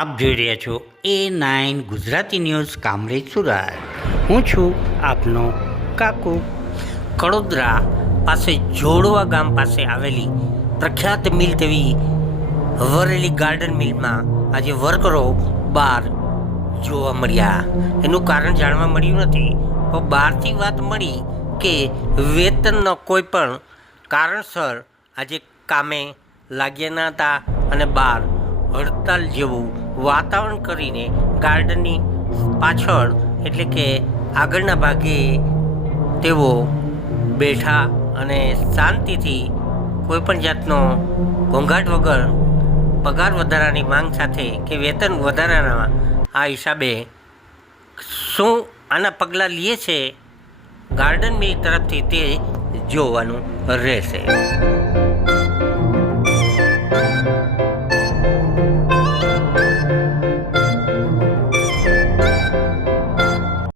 આપ જોઈ રહ્યા છો A9 ગુજરાતી ન્યૂઝ કામરેજ સુરત. હું છું આપનો કાકુ. કડોદરા પાસે જોડવા ગામ પાસે આવેલી પ્રખ્યાત મિલ તેવી વરેલી ગાર્ડન મિલમાં આજે વર્કરો બહાર જોવા મળ્યા. એનું કારણ જાણવા મળ્યું નથી, પણ બહારથી વાત મળી કે વેતનનો કોઈ પણ કારણસર આજે કામે લાગ્યા ન હતા અને બહાર હડતાલ જેવું વાતાવરણ કરીને ગાર્ડનની પાછળ એટલે કે આગળના ભાગે તેઓ બેઠા અને શાંતિથી કોઈપણ જાતનો ઘોંઘાટ વગર પગાર વધારાની માંગ સાથે કે વેતન વધારાના આ હિસાબે શું આના પગલાં લે છે ગાર્ડન મિલ તરફથી તે જોવાનું રહેશે.